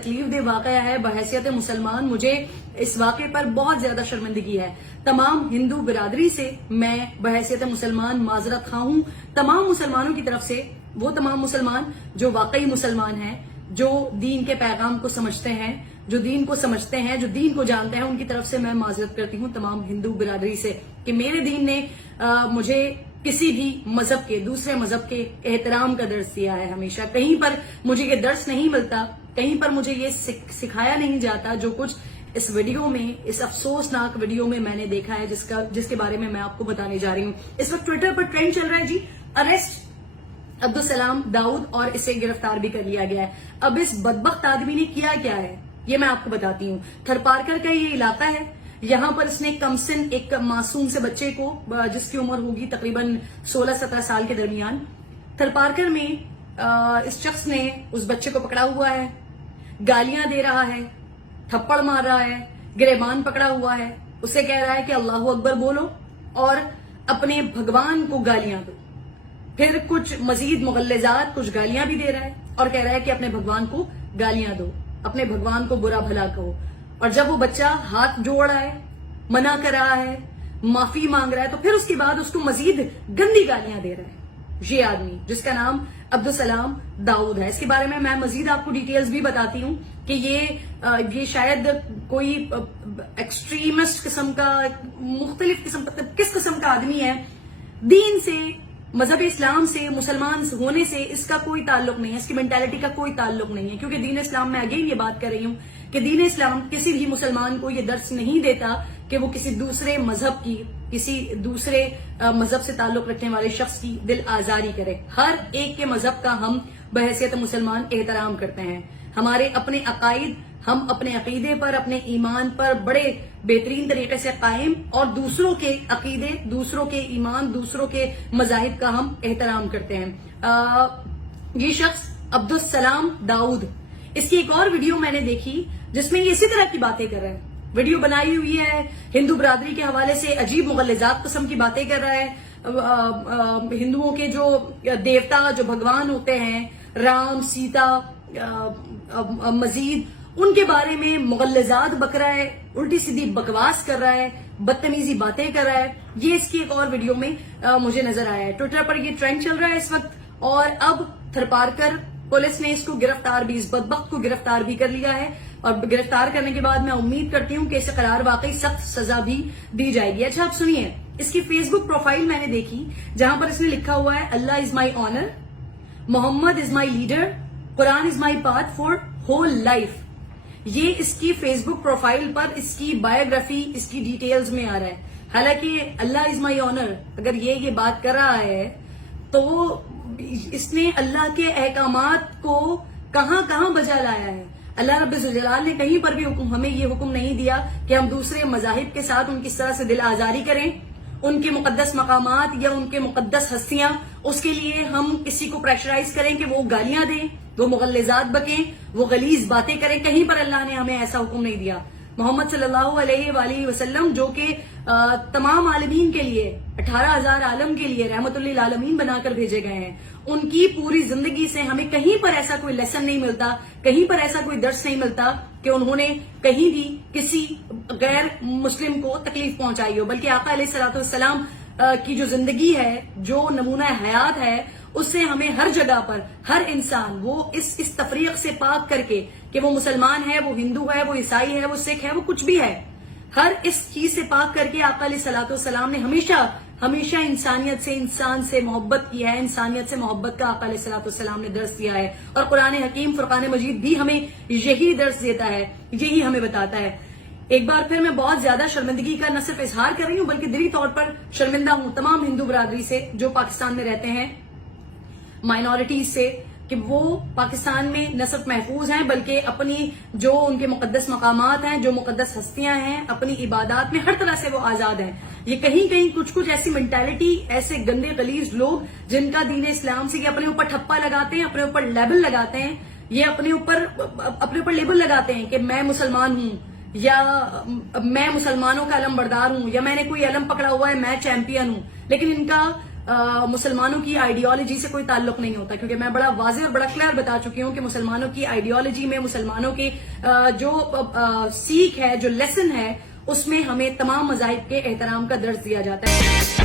تکلیف دہ واقعہ ہے. بحیثیت مسلمان مجھے اس واقعے پر بہت زیادہ شرمندگی ہے. تمام ہندو برادری سے میں بحیثیت مسلمان معذرت خواہ ہوں. تمام مسلمانوں کی طرف سے، وہ تمام مسلمان جو واقعی مسلمان ہیں، جو دین کے پیغام کو سمجھتے ہیں، جو دین کو سمجھتے ہیں، جو دین کو جانتے ہیں، ان کی طرف سے میں معذرت کرتی ہوں تمام ہندو برادری سے کہ میرے دین نے مجھے کسی بھی مذہب کے، دوسرے مذہب کے احترام کا درس دیا ہے. ہمیشہ کہیں پر مجھے یہ درس نہیں ملتا، کہیں پر مجھے یہ سکھایا نہیں جاتا جو کچھ اس ویڈیو میں، اس افسوسناک ویڈیو میں میں نے دیکھا ہے، جس کے بارے میں آپ کو بتانے جا رہی ہوں. اس وقت ٹویٹر پر ٹرینڈ چل رہا ہے جی، اریسٹ عبدالسلام داؤد، اور اسے گرفتار بھی کر لیا گیا ہے. اب اس بدبخت آدمی نے کیا ہے یہ میں آپ کو بتاتی ہوں. تھرپارکر کا یہ علاقہ ہے. یہاں پر اس نے کمسن ایک معصوم سے بچے کو، جس کی عمر ہوگی تقریباً 16-17 سال کے درمیان، تھرپارکر میں اس شخص نے اس بچے کو پکڑا ہوا ہے، گالیاں دے رہا ہے، تھپڑ مار رہا ہے، گریبان پکڑا ہوا ہے، اسے کہہ رہا ہے کہ اللہ اکبر بولو اور اپنے بھگوان کو گالیاں دو. پھر کچھ مزید مغلظات، کچھ گالیاں بھی دے رہا ہے اور کہہ رہا ہے کہ اپنے بھگوان کو گالیاں دو، اپنے بھگوان کو برا بھلا کہو. اور جب وہ بچہ ہاتھ جوڑ رہا ہے، منع کر رہا ہے، معافی مانگ رہا ہے، تو پھر اس کے بعد اس کو مزید گندی گالیاں دے رہا ہے. یہ آدمی جس کا نام عبدالسلام داؤد ہے، اس کے بارے میں مزید آپ کو ڈیٹیلز بھی بتاتی ہوں کہ یہ شاید کوئی ایکسٹریمسٹ قسم کا، مختلف قسم کا، کس قسم کا آدمی ہے. دین سے، مذہب اسلام سے، مسلمان ہونے سے اس کا کوئی تعلق نہیں ہے، اس کی مینٹالٹی کا کوئی تعلق نہیں ہے. کیونکہ دین اسلام میں اگین یہ بات کر رہی ہوں کہ دین اسلام کسی بھی مسلمان کو یہ درس نہیں دیتا کہ وہ کسی دوسرے مذہب کی، کسی دوسرے مذہب سے تعلق رکھنے والے شخص کی دل آزاری کرے. ہر ایک کے مذہب کا ہم بحیثیت مسلمان احترام کرتے ہیں. ہمارے اپنے عقائد، ہم اپنے عقیدے پر، اپنے ایمان پر بڑے بہترین طریقے سے قائم، اور دوسروں کے عقیدے، دوسروں کے ایمان، دوسروں کے مذاہب کا ہم احترام کرتے ہیں. یہ شخص عبدالسلام داؤد، اس کی ایک اور ویڈیو میں نے دیکھی جس میں یہ اسی طرح کی باتیں کر رہا ہے. ویڈیو بنائی ہوئی ہے، ہندو برادری کے حوالے سے عجیب مغلظات قسم کی باتیں کر رہا ہے. ہندوؤں کے جو دیوتا، جو بھگوان ہوتے ہیں، رام، سیتا، مزید ان کے بارے میں مغلظات بک رہا ہے، الٹی سیدھی بکواس کر رہا ہے، بدتمیزی باتیں کر رہا ہے. یہ اس کی ایک اور ویڈیو میں مجھے نظر آیا ہے. ٹویٹر پر یہ ٹرینڈ چل رہا ہے اس وقت، اور اب تھرپارکر پولیس نے اس کو گرفتار بھی، اس بدبخت کو گرفتار بھی کر لیا ہے. اور گرفتار کرنے کے بعد میں امید کرتی ہوں کہ اسے قرار واقعی سخت سزا بھی دی جائے گی. اچھا، آپ سنیے، اس کی فیس بک پروفائل میں نے دیکھی جہاں پر اس نے لکھا ہوا ہے Allah is my honour, Muhammad is my leader, Quran is my path for whole life. یہ اس کی فیس بک پروفائل پر اس کی بایوگرافی، اس کی ڈیٹیلز میں آ رہا ہے. حالانکہ اللہ از مائی آنر اگر یہ بات کر رہا ہے تو اس نے اللہ کے احکامات کو کہاں کہاں بجا لایا ہے. اللہ رب الجلال نے کہیں پر بھی ہمیں یہ حکم نہیں دیا کہ ہم دوسرے مذاہب کے ساتھ ان کی اس طرح سے دل آزاری کریں. ان کے مقدس مقامات یا ان کے مقدس ہستیاں، اس کے لیے ہم کسی کو پریشرائز کریں کہ وہ گالیاں دیں، وہ مغلظات بکیں، وہ غلیظ باتیں کریں. کہیں پر اللہ نے ہمیں ایسا حکم نہیں دیا. محمد صلی اللہ علیہ وآلہ وسلم جو کہ تمام عالمین کے لیے، 18,000 عالم کے لیے رحمت للعالمین بنا کر بھیجے گئے ہیں، ان کی پوری زندگی سے ہمیں کہیں پر ایسا کوئی لیسن نہیں ملتا، کہیں پر ایسا کوئی درس نہیں ملتا کہ انہوں نے کہیں بھی کسی غیر مسلم کو تکلیف پہنچائی ہو. بلکہ آقا علیہ الصلوۃ والسلام کی جو زندگی ہے، جو نمونہ حیات ہے، اس سے ہمیں ہر جگہ پر ہر انسان وہ اس تفریق سے پاک کر کے کہ وہ مسلمان ہے، وہ ہندو ہے، وہ عیسائی ہے، وہ سکھ ہے، وہ کچھ بھی ہے، ہر اس چیز سے پاک کر کے آقا علیہ الصلوۃ والسلام نے ہمیشہ انسانیت سے، انسان سے محبت کیا ہے. انسانیت سے محبت کا آقا علیہ الصلوۃ والسلام نے درس دیا ہے. اور قرآن حکیم فرقان مجید بھی ہمیں یہی درس دیتا ہے، یہی ہمیں بتاتا ہے. ایک بار پھر میں بہت زیادہ شرمندگی کا نہ صرف اظہار کر رہی ہوں بلکہ دلی طور پر شرمندہ ہوں تمام ہندو برادری سے جو پاکستان میں رہتے ہیں، مائنورٹیز سے، کہ وہ پاکستان میں نہ صرف محفوظ ہیں بلکہ اپنی جو ان کے مقدس مقامات ہیں، جو مقدس ہستیاں ہیں، اپنی عبادات میں ہر طرح سے وہ آزاد ہیں. یہ کہیں کچھ ایسی مینٹالٹی، ایسے گندے غلیظ لوگ جن کا دین اسلام سے یہ اپنے اوپر ٹھپا لگاتے ہیں، اپنے اوپر لیبل لگاتے ہیں، یہ اپنے اوپر لیبل لگاتے ہیں کہ میں مسلمان ہوں، یا میں مسلمانوں کا علم بردار ہوں، یا میں نے کوئی علم پکڑا ہوا ہے، میں چیمپئن ہوں. لیکن ان کا مسلمانوں کی آئیڈیالوجی سے کوئی تعلق نہیں ہوتا، کیونکہ میں بڑا واضح اور بڑا کلیئر بتا چکی ہوں کہ مسلمانوں کی آئیڈیالوجی میں، مسلمانوں کے جو سیکھ ہے، جو لیسن ہے، اس میں ہمیں تمام مذاہب کے احترام کا درس دیا جاتا ہے۔